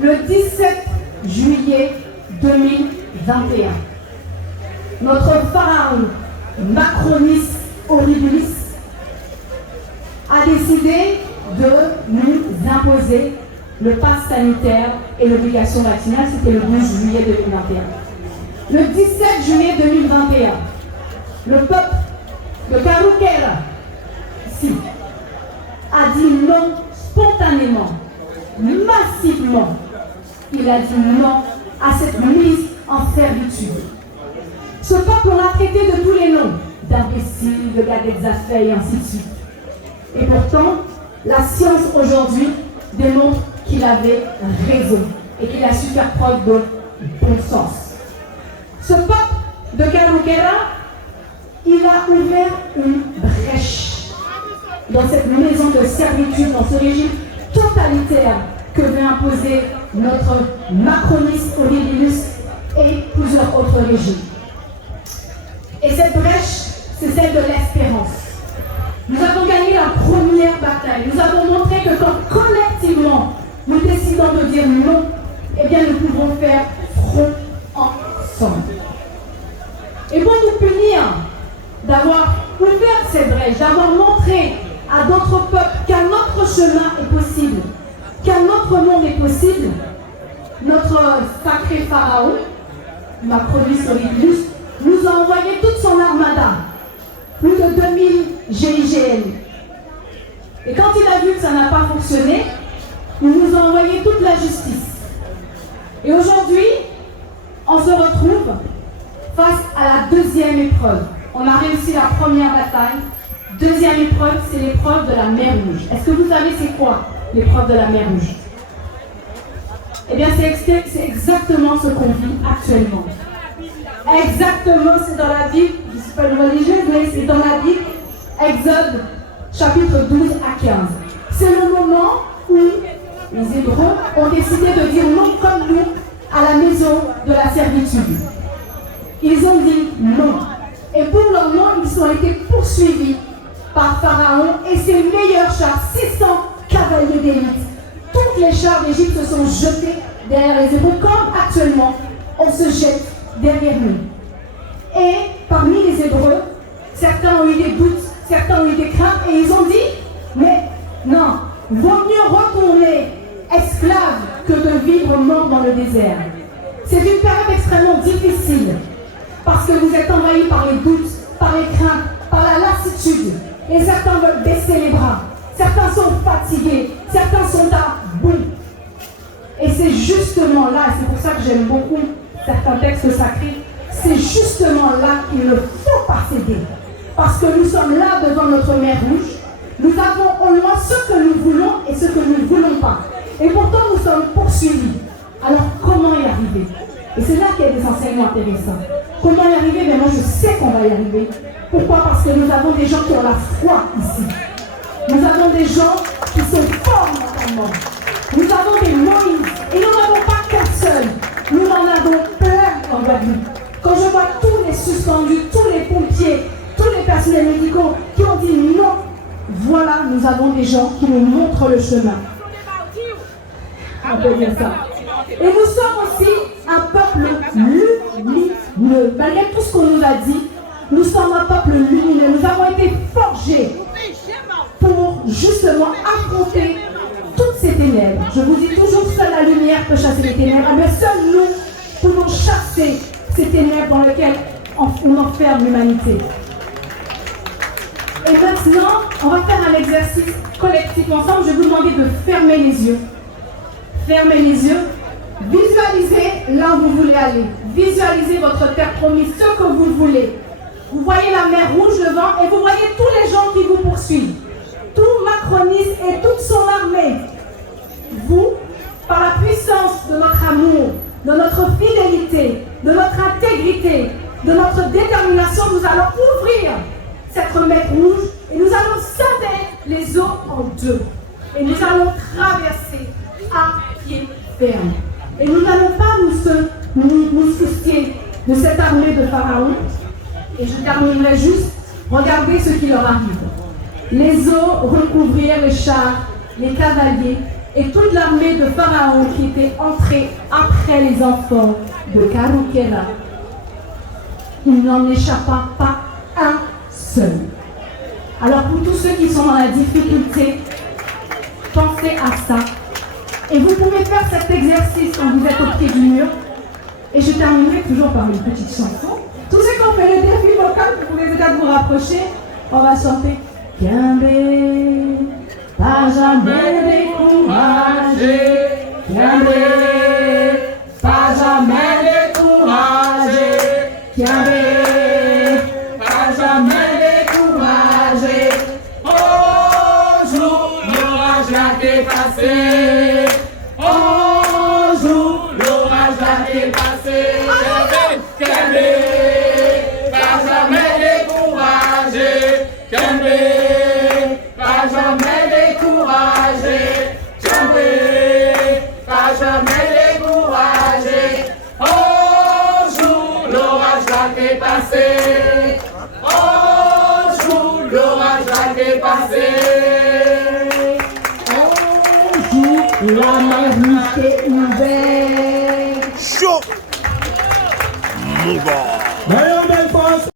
le 17 juillet 2021, notre pharaon Macronis Horribilis a décidé de nous imposer le pass sanitaire et l'obligation vaccinale. C'était le 12 juillet 2021. Le 17 juillet 2021, le peuple de Karuquera, ici, a dit non spontanément, massivement. Il a dit non à cette mise en servitude. Ce peuple, on l'a traité de tous les noms, d'imbécile, de gars des affaires et ainsi de suite. Et pourtant, la science aujourd'hui démontre qu'il avait raison et qu'il a su faire preuve de bon sens. Ce peuple de Karuquera, il a ouvert une brèche dans cette maison de servitude, dans ce régime totalitaire que veut imposer notre Macronis Horribilis et plusieurs autres régimes. Et cette brèche, c'est celle de l'espérance. Nous avons gagné la première bataille. Nous avons montré que quand collectivement nous décidons de dire non, eh bien nous pouvons faire front ensemble. Et pour nous punir d'avoir ouvert ces brèches, d'avoir montré à d'autres peuples qu'un autre chemin est possible, qu'un autre monde est possible, notre sacré pharaon, Macronis Horribilis, nous a envoyé toute son armada, plus de 2000 GIGN. Et quand il a vu que ça n'a pas fonctionné, il nous a envoyé toute la justice. Et aujourd'hui, on se retrouve face à la deuxième épreuve. On a réussi la première bataille. Deuxième épreuve, c'est l'épreuve de la mer Rouge. Est-ce que vous savez c'est quoi l'épreuve de la mer Rouge? Eh bien, c'est exactement ce qu'on vit actuellement. Exactement, c'est dans la Bible, je ne suis pas une religieuse, mais c'est dans la Bible, Exode, chapitre 12 à 15. C'est le moment où les Hébreux ont décidé de dire non comme nous à la maison de la servitude. Ils ont dit non. Et pour leur non, ils ont été poursuivis par Pharaon et ses meilleurs chars, 600 cavaliers d'élite. Toutes les chars d'Égypte se sont jetés derrière les Hébreux, comme actuellement on se jette derrière nous. Et parmi les Hébreux, certains ont eu des doutes, certains ont eu des craintes, et ils ont dit, mais non, vaut mieux retourner esclave que de vivre mort dans le désert. C'est une période extrêmement difficile, parce que vous êtes envahis par les doutes, par les craintes, par la lassitude, et certains veulent baisser les bras, certains sont fatigués, certains sont à bout. Et c'est justement là, c'est pour ça que j'aime beaucoup certains textes sacrés, c'est justement là qu'il ne faut pas céder. Parce que nous sommes là devant notre mer Rouge, nous avons au loin ce que nous voulons et ce que nous ne voulons pas. Et pourtant nous sommes poursuivis. Alors comment y arriver? Et c'est là qu'il y a des enseignements intéressants. Comment y arriver? Mais moi je sais qu'on va y arriver. Pourquoi? Parce que nous avons des gens qui ont la foi ici. Nous avons des gens qui sont forts mentalement. Nous avons des Moïse. Et nous n'avons pas qu'un seul. Nous en avons plein en Guadeloupe. Quand je vois tous les suspendus, tous les pompiers, tous les personnels médicaux qui ont dit non, voilà, nous avons des gens qui nous montrent le chemin. On peut dire ça. Et nous sommes aussi un peuple lumineux. Malgré tout ce qu'on nous a dit, nous sommes un peuple lumineux. Nous avons été forgés pour justement affronter toutes ces ténèbres. Je vous dis toujours, seule la lumière peut chasser les ténèbres, mais seuls nous pouvons chasser ces ténèbres dans lesquelles on enferme l'humanité. Et maintenant, on va faire un exercice collectif ensemble. Je vais vous demander de fermer les yeux. Fermez les yeux. Visualisez là où vous voulez aller. Visualisez votre terre promise, ce que vous voulez. Vous voyez la mer Rouge devant et vous voyez tous les gens qui vous poursuivent. Tout Macronis et toute son armée. Vous, par la puissance de notre amour, de notre fidélité, de notre intégrité, de notre détermination, nous allons ouvrir cette mer Rouge et nous allons scinder les eaux en deux. Et nous allons traverser à pied ferme. Et nous n'allons pas nous soucier de cette armée de Pharaon. Et je terminerai juste, regardez ce qui leur arrive. Les eaux recouvrirent les chars, les cavaliers, et toute l'armée de Pharaon qui était entrée après les enfants de Karukera. Il n'en échappa pas un seul. Alors pour tous ceux qui sont dans la difficulté, pensez à ça. Et vous pouvez faire cet exercice quand vous êtes au pied du mur. Et je terminerai toujours par une petite chanson. Tous ceux qui ont fait le défi vocal, vous pouvez peut-être vous rapprocher. On va chanter. Kiambé, pas jamais découragé. Kiambé, pas jamais découragé. Kiambé, pas jamais découragé. Un jour, l'orage va dépasser. Un jour, l'orage va dépasser. Kiambé, pas jamais découragé. Kiambé, pas jamais découragé. Kiambé, pas jamais découragé. Un jour, l'orage va dépasser. Un jour, l'orage va dépasser. Un jour, la mer est ouverte. Chaud. Mon gars.